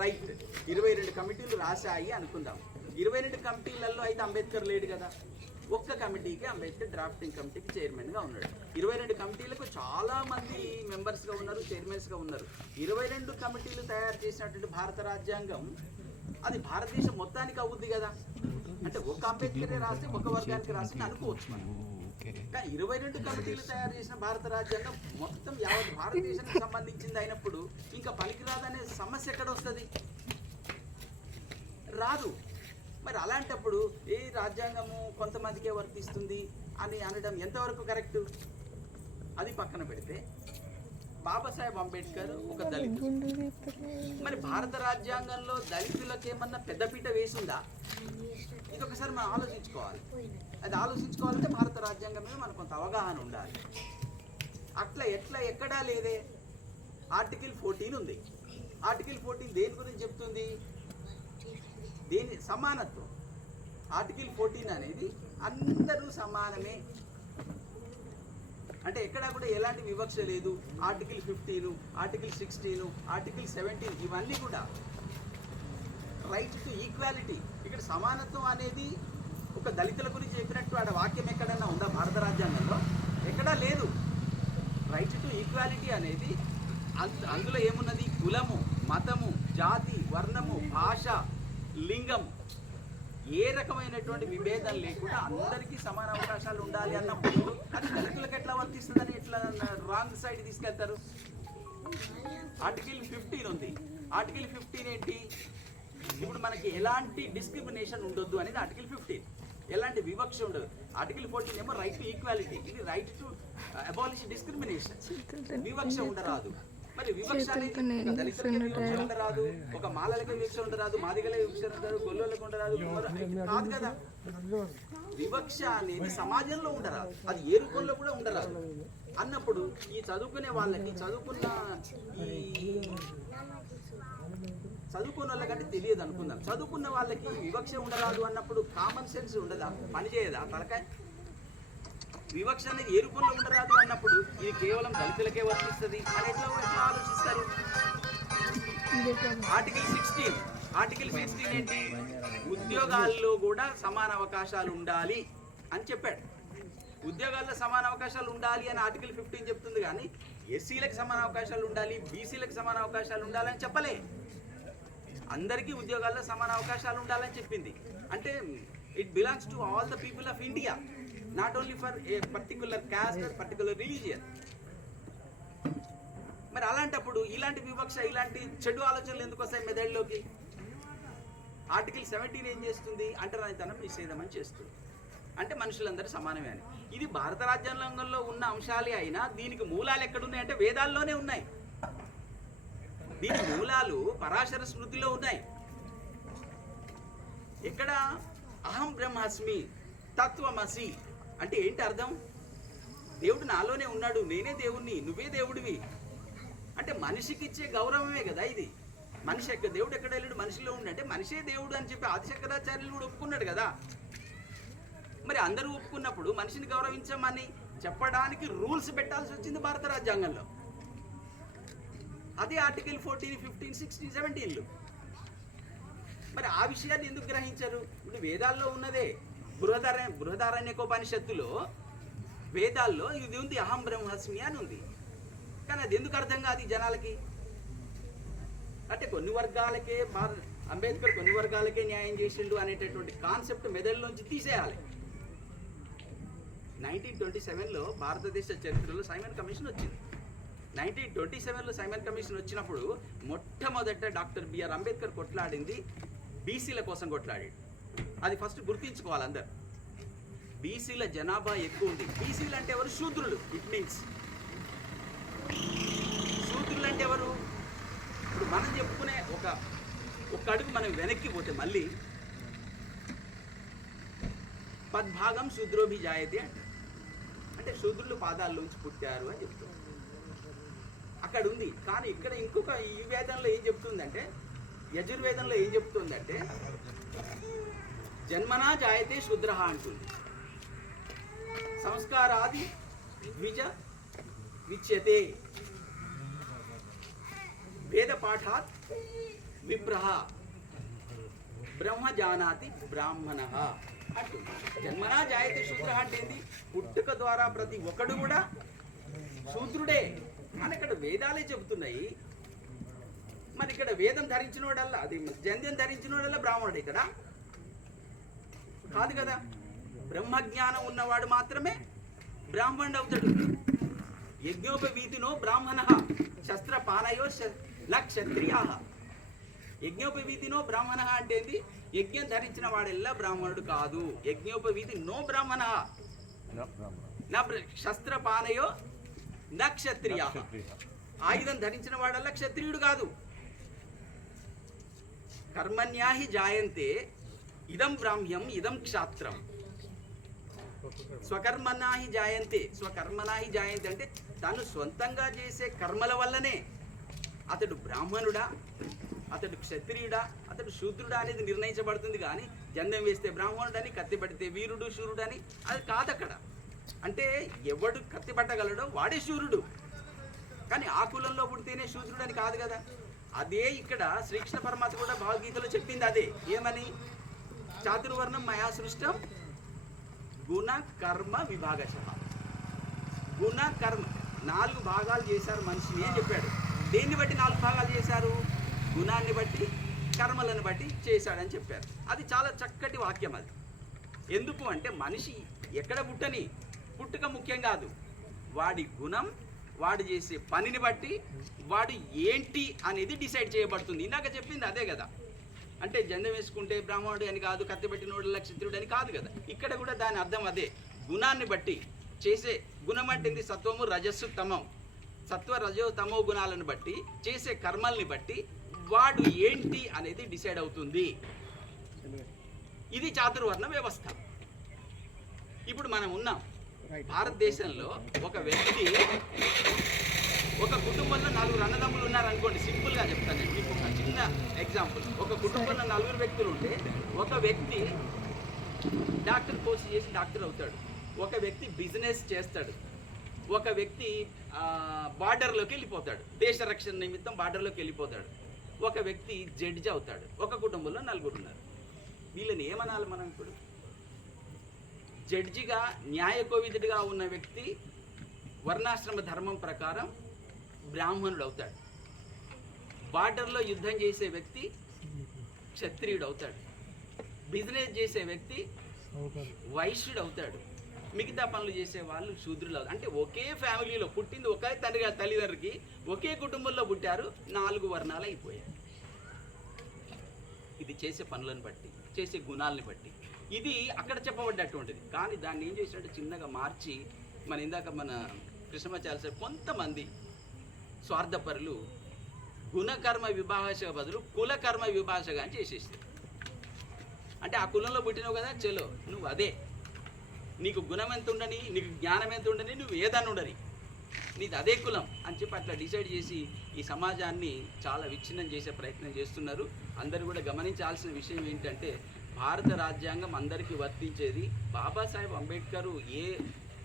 Right, 22 కమిటీలు రాశాయి అనుకుందాం. 22 కమిటీలలో అయితే అంబేద్కర్ లేడు కదా. ఒక్క కమిటీకి అంబేద్కర్ డ్రాఫ్టింగ్ కమిటీకి చైర్మన్గా ఉన్నాడు. 22 కమిటీలకు చాలా మంది మెంబర్స్గా ఉన్నారు, చైర్మన్స్గా ఉన్నారు. 22 కమిటీలు తయారు చేసినటువంటి భారత రాజ్యాంగం అది భారతదేశం మొత్తానికి అవుద్ది కదా. అంటే ఒక అంబేద్కరే రాస్తే ఒక వర్గానికి రాసి అనుకోవచ్చు మనం. కానీ 22 కమిటీలు తయారు చేసిన భారత రాజ్యాంగం మొత్తం యావత్ భారతదేశానికి సంబంధించింది అయినప్పుడు ఇంకా పనికిరాదనే సమస్య ఎక్కడ వస్తుంది? రాదు. మరి అలాంటప్పుడు ఏ రాజ్యాంగము కొంతమందికే వర్తిస్తుంది అని అనడం ఎంతవరకు కరెక్టు? అది పక్కన పెడితే బాబాసాహెబ్ అంబేద్కర్ ఒక దళితుడు. మరి భారత రాజ్యాంగంలో దళితులకు ఏమన్నా పెద్దపీట వేసిందా? ఇది ఒకసారి మనం ఆలోచించుకోవాలి. అది ఆలోచించుకోవాలంటే భారత రాజ్యాంగం మీద మనకు కొంత అవగాహన ఉండాలి. అట్లా ఎక్కడా లేదే. ఆర్టికల్ 14 ఉంది. ఆర్టికల్ 14 దేని గురించి చెప్తుంది? దేని సమానత్వం. ఆర్టికల్ 14 అనేది అందరూ సమానమే, అంటే ఎక్కడా కూడా ఎలాంటి వివక్ష లేదు. ఆర్టికల్ 15, ఆర్టికల్ 16, ఆర్టికల్ 17 ఇవన్నీ కూడా రైట్ టు ఈక్వాలిటీ. ఇక్కడ సమానత్వం అనేది ఒక దళితుల గురించి చెప్పినట్టు ఆడ వాక్యం ఎక్కడన్నా ఉందా భారత రాజ్యాంగంలో? ఎక్కడా లేదు. రైట్ టు ఈక్వాలిటీ అనేది అందులో ఏమున్నది? కులము, మతము, జాతి, వర్ణము, భాష, లింగం ఏ రకమైనటువంటి విభేదం లేకుండా అందరికీ సమాన అవకాశాలు ఉండాలి అన్నప్పుడు అది దళితులకు ఎట్లా వర్తిస్తుందని ఎట్లా రాంగ్ సైడ్ తీసుకెళ్తారు? ఆర్టికల్ 15 ఉంది. ఆర్టికల్ 15 ఏంటి? ఇప్పుడు మనకి ఎలాంటి డిస్క్రిమినేషన్ ఉండొద్దు అనేది ఆర్టికల్ 15. ఎలాంటి వివక్ష ఉండదు. ఆర్టికల్ 14 ఏమో రైట్ టు ఈక్వాలిటీ. ఇది రైట్ టు అబాలిష్ డిస్క్రిమినేషన్. వివక్ష ఉండరాదు. మరి వివక్ష అనేది దళితులకి వివక్ష ఉండరాదు, ఒక మాలలకి వివక్ష ఉండరాదు, మాదిగలకి వివక్ష ఉండరాదు, గొల్లలకు ఉండరాదు, కాదు కదా. వివక్ష అనేది సమాజంలో ఉండరాదు, అది ఏ రూపంలో కూడా ఉండరాదు అన్నప్పుడు ఈ చదువుకునే వాళ్ళకి చదువుకున్న వాళ్ళకంటే తెలియదు అనుకుందాం. చదువుకున్న వాళ్ళకి వివక్ష ఉండరాదు అన్నప్పుడు కామన్ సెన్స్ ఉండదా? పనిచేయదా తలకాయ? వివక్ష అనేది ఏ రూపంలో ఉండరాదు అన్నప్పుడు ఇది కేవలం దళితులకే వర్తిస్తుంది అని ఎట్లా ఆలోచిస్తారు? ఆర్టికల్ 16 ఏంటి? ఉద్యోగాల్లో కూడా సమాన అవకాశాలు ఉండాలి అని చెప్పాడు. ఉద్యోగాల్లో సమాన అవకాశాలు ఉండాలి అని ఆర్టికల్ 15 చెప్తుంది. కానీ ఎస్సీలకు సమాన అవకాశాలు ఉండాలి, బీసీలకు సమాన అవకాశాలు ఉండాలని చెప్పలే. అందరికీ ఉద్యోగాల్లో సమాన అవకాశాలు ఉండాలని చెప్పింది. అంటే it belongs to all the people of India, not only for a particular caste or particular religion. మరి అలాంటప్పుడు ఇలాంటి వివక్ష, ఇలాంటి చెడు ఆలోచనలు ఎందుకు వస్తాయి మెదడులోకి? ఆర్టికల్ 17 ఏం చేస్తుంది? అంటరానితనం నిషేధమని చేస్తుంది. అంటే మనుషులందరూ సమానమే అని. ఇది భారత రాజ్యాంగంలో ఉన్న అంశాలే అయినా దీనికి మూలాలు ఎక్కడున్నాయంటే వేదాల్లోనే ఉన్నాయి. దీని మూలాలు పరాశర స్మృతిలో ఉన్నాయి. ఎక్కడ? అహం బ్రహ్మాస్మి తత్వమసి అంటే ఏంటి అర్థం? దేవుడు నాలోనే ఉన్నాడు, నేనే దేవుణ్ణి, నువ్వే దేవుడివి అంటే మనిషికి ఇచ్చే గౌరవమే కదా ఇది. మనిషి దేవుడు ఎక్కడ వెళ్ళాడు? మనిషిలో ఉండి, అంటే మనిషే దేవుడు అని చెప్పి ఆదిశంకరాచార్యులు కూడా ఒప్పుకున్నాడు కదా. మరి అందరూ ఒప్పుకున్నప్పుడు మనిషిని గౌరవించమని చెప్పడానికి రూల్స్ పెట్టాల్సి వచ్చింది భారత రాజ్యాంగంలో. అదే ఆర్టికల్ 14, 15, 16, 17. మరి ఆ విషయాన్ని ఎందుకు గ్రహించరు? ఇప్పుడు వేదాల్లో ఉన్నదే. బృహదారణ్యకోపనిషత్తులో వేదాల్లో ఇది ఉంది, అహం బ్రహ్మాస్మి అని ఉంది. కానీ అది ఎందుకు అర్థం కాదు జనాలకి? అంటే కొన్ని వర్గాలకే అంబేద్కర్ కొన్ని వర్గాలకే న్యాయం చేసిండు అనేటటువంటి కాన్సెప్ట్ మెదడులోంచి తీసేయాలి. 1927లో భారతదేశ చరిత్రలో సైమన్ కమిషన్ వచ్చింది. 1927లో సైమన్ కమిషన్ వచ్చినప్పుడు మొట్టమొదట డాక్టర్ బిఆర్ అంబేద్కర్ కొట్లాడింది బీసీల కోసం కొట్లాడాడు. అది ఫస్ట్ గుర్తించుకోవాలి అందరు. బీసీల జనాభా ఎక్కువ ఉంది. బీసీలు అంటే ఎవరు? శూద్రులు. ఇట్ మీన్స్ శూద్రులు అంటే ఎవరు? ఇప్పుడు మనం చెప్పుకునే ఒక అడుగు మనం వెనక్కి పోతే మళ్ళీ పద్భాగం శూద్రోభిజాయతే అంటే శూద్రులు పాదాల్లోంచి పుట్టారు అని చెప్తుంది. అక్కడ ఉంది. కానీ ఇక్కడ ఇంకొక ఈ వేదంలో ఏం చెప్తుందంటే, యజుర్వేదంలో ఏం చెప్తుందంటే జన్మనా జాయతే శూద్ర అంటుంది. సంస్కారాది ద్విజ విచ్యతే వేద పాఠాత్ విప్రః బ్రహ్మ జానాతి బ్రాహ్మణః అంటుంది. జన్మనా జాయతే శూద్ర అంటే ఏంది? పుట్టుక ద్వారా ప్రతి ఒక్కడు కూడా శూద్రుడే అని ఇక్కడ వేదాలే చెబుతున్నాయి. మరి ఇక్కడ వేదం ధరించినోడల్లా, అది జంధ్యం ధరించినోడల్లా బ్రాహ్మణుడు ఇక్కడ కాదు కదా. బ్రహ్మజ్ఞానం ఉన్నవాడు మాత్రమే బ్రాహ్మణుడు అవుతాడు. యజ్ఞోపవీతినో బ్రాహ్మణ శస్త్రపానయో న క్షత్రియా. యజ్ఞోపవీతినో బ్రాహ్మణ అంటే ఏంది? యజ్ఞం ధరించిన వాడెల్లా బ్రాహ్మణుడు కాదు. యజ్ఞోపవీతి నో బ్రాహ్మణ నా శస్త్రపానయో న క్షత్రియా. ఆయుధం ధరించిన వాడల్లా క్షత్రియుడు కాదు. కర్మణ్యాహి జాయంతే ఇదం బ్రాహ్మ్యం ఇదం క్షాత్రం. స్వకర్మణాహి జాయంతే, స్వకర్మణాహి జాయంతే అంటే తను సొంతంగా చేసే కర్మల వల్లనే అతడు బ్రాహ్మణుడా, అతడు క్షత్రియుడా, అతడు శూద్రుడా అనేది నిర్ణయించబడుతుంది. కానీ జందం వేస్తే బ్రాహ్మణుడని, కత్తి పడితే వీరుడు శూరుడని అది కాదు అక్కడ. అంటే ఎవడు కత్తి పట్టగలడో వాడే శూరుడు, కానీ ఆ కులంలో పుడితేనే శూద్రుడని కాదు కదా. అదే ఇక్కడ శ్రీకృష్ణ పరమాత్మ కూడా భగవద్గీతలో చెప్పింది అదే. ఏమని? చాతుర్వర్ణం మయా సృష్టం గుణ కర్మ విభాగశః. గుణ కర్మ 4 భాగాలు చేశారు మనిషిని అని చెప్పాడు. దేన్ని బట్టి 4 భాగాలు చేశారు? గుణాన్ని బట్టి, కర్మలను బట్టి చేశాడని చెప్పారు. అది చాలా చక్కటి వాక్యం. అది ఎందుకు అంటే మనిషి ఎక్కడ పుట్టని, పుట్టుక ముఖ్యం కాదు, వాడి గుణం, వాడు చేసే పనిని బట్టి వాడు ఏంటి అనేది డిసైడ్ చేయబడుతుంది. ఇందాక చెప్పింది అదే కదా. అంటే జందం వేసుకుంటే బ్రాహ్మణుడు అని కాదు, కత్తి పెట్టినోడు క్షత్రుడు అని కాదు కదా. ఇక్కడ కూడా దాని అర్థం అదే. గుణాన్ని బట్టి చేసే గుణం అంటే సత్వము రజస్సు తమం, సత్వ రజో తమో గుణాలను బట్టి చేసే కర్మల్ని బట్టి వాడు ఏంటి అనేది డిసైడ్ అవుతుంది. ఇది చాతుర్వర్ణ వ్యవస్థ. ఇప్పుడు మనం ఉన్నాం భారతదేశంలో. ఒక వ్యక్తి, ఒక కుటుంబంలో 4 అన్నదమ్ములు ఉన్నారనుకోండి. సింపుల్గా చెప్తాను నేను మీకు ఒక చిన్న ఎగ్జాంపుల్. ఒక కుటుంబంలో 4 వ్యక్తులు ఉంటే ఒక వ్యక్తి డాక్టర్ కోర్స్ చేసి డాక్టర్ అవుతాడు, ఒక వ్యక్తి బిజినెస్ చేస్తాడు, ఒక వ్యక్తి బార్డర్లోకి వెళ్ళిపోతాడు, దేశ రక్షణ నిమిత్తం బార్డర్లోకి వెళ్ళిపోతాడు, ఒక వ్యక్తి జడ్జి అవుతాడు. ఒక కుటుంబంలో 4 ఉన్నారు. వీళ్ళని ఏమనాలి మనం ఇప్పుడు? జడ్జిగా న్యాయకోవిదుడిగా ఉన్న వ్యక్తి వర్ణాశ్రమ ధర్మం ప్రకారం బ్రాహ్మణుడు అవుతాడు. బార్డర్లో యుద్ధం చేసే వ్యక్తి క్షత్రియుడు అవుతాడు. బిజినెస్ చేసే వ్యక్తి వైశ్యుడు అవుతాడు. మిగతా పనులు చేసే వాళ్ళు శూద్రులు అవుతారు. అంటే ఒకే ఫ్యామిలీలో పుట్టింది, ఒకే తల్లిదండ్రికి ఒకే కుటుంబంలో పుట్టారు, 4 వర్ణాలు అయిపోయాయి. ఇది చేసే పనులను బట్టి, చేసే గుణాలని బట్టి. ఇది అక్కడ చెప్పబడ్డటువంటిది. కానీ దాన్ని ఏం చేసినట్టు చిన్నగా మార్చి, ఇందాక మన కృష్ణమాచార్య సార్ కొంతమంది స్వార్థపరులు గుణకర్మ విభాష బదులు కులకర్మ విభాషగా అని చేసేస్తారు. అంటే ఆ కులంలో పుట్టినావు కదా, చలో నువ్వు అదే, నీకు గుణం ఎంత ఉండని, నీకు జ్ఞానం ఎంత ఉండని, నువ్వు ఏదన్నా ఉండని, నీది అదే కులం అని చెప్పి అట్లా డిసైడ్ చేసి ఈ సమాజాన్ని చాలా విచ్ఛిన్నం చేసే ప్రయత్నం చేస్తున్నారు. అందరూ కూడా గమనించాల్సిన విషయం ఏంటంటే భారత రాజ్యాంగం అందరికీ వర్తించేది. బాబాసాహెబ్ అంబేద్కర్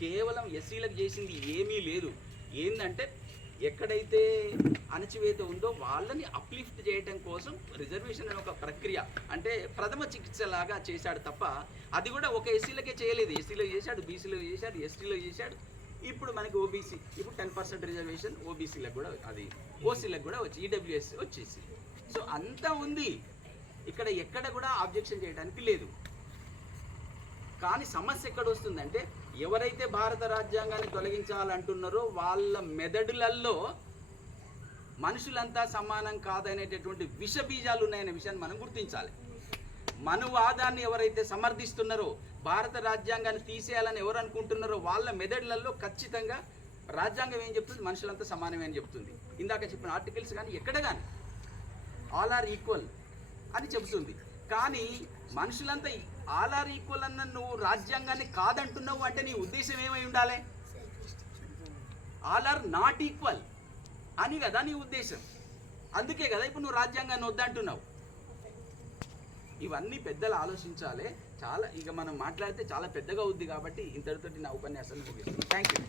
కేవలం ఎస్సీలకు చేసింది ఏమీ లేదు. ఏంటంటే ఎక్కడైతే అణచివేత ఉందో వాళ్ళని అప్లిఫ్ట్ చేయడం కోసం రిజర్వేషన్ అనే ఒక ప్రక్రియ, అంటే ప్రథమ చికిత్స లాగా చేశాడు తప్ప అది కూడా ఒక ఎస్సీలకే చేయలేదు. ఎస్సీలో చేశాడు, బీసీలో చేశాడు, ఎస్టీలో చేశాడు. ఇప్పుడు మనకి ఓబీసీ, ఇప్పుడు 10% రిజర్వేషన్ ఓబీసీలకు కూడా, అది ఓసీలకు కూడా వచ్చి, ఈడబ్ల్యూఎస్ వచ్చేసి. సో అంతా ఉంది ఇక్కడ, ఎక్కడ కూడా ఆబ్జెక్షన్ చేయడానికి లేదు. కానీ సమస్య ఎక్కడ వస్తుందంటే ఎవరైతే భారత రాజ్యాంగాన్ని తొలగించాలంటున్నారో వాళ్ళ మెదడులలో మనుషులంతా సమానం కాదనేటటువంటి విష బీజాలు ఉన్నాయనే విషయాన్ని మనం గుర్తించాలి. మనువాదాన్ని ఎవరైతే సమర్థిస్తున్నారో, భారత రాజ్యాంగాన్ని తీసేయాలని ఎవరు అనుకుంటున్నారో వాళ్ళ మెదడులలో ఖచ్చితంగా రాజ్యాంగం ఏం చెప్తుంది? మనుషులంతా సమానమే అని చెప్తుంది. ఇందాక చెప్పిన ఆర్టికల్స్ కానీ ఎక్కడ కానీ ఆల్ ఆర్ ఈక్వల్ అని చెబుతుంది. కానీ మనుషులంతా ఆల్ ఆర్ ఈక్వల్ అన్న నువ్వు రాజ్యాంగాన్ని కాదంటున్నావు అంటే నీ ఉద్దేశం ఏమై ఉండాలి? ఆల్ ఆర్ నాట్ ఈక్వల్ అని కదా నీ ఉద్దేశం. అందుకే కదా ఇప్పుడు నువ్వు రాజ్యాంగాన్ని వద్దంటున్నావు. ఇవన్నీ పెద్దలు ఆలోచించాలి. చాలా ఇక మనం మాట్లాడితే చాలా పెద్దగా అవుద్ది. కాబట్టి ఇంతటితోటి నా ఉపన్యాసాన్ని ముగిస్తున్నాను. Thank you.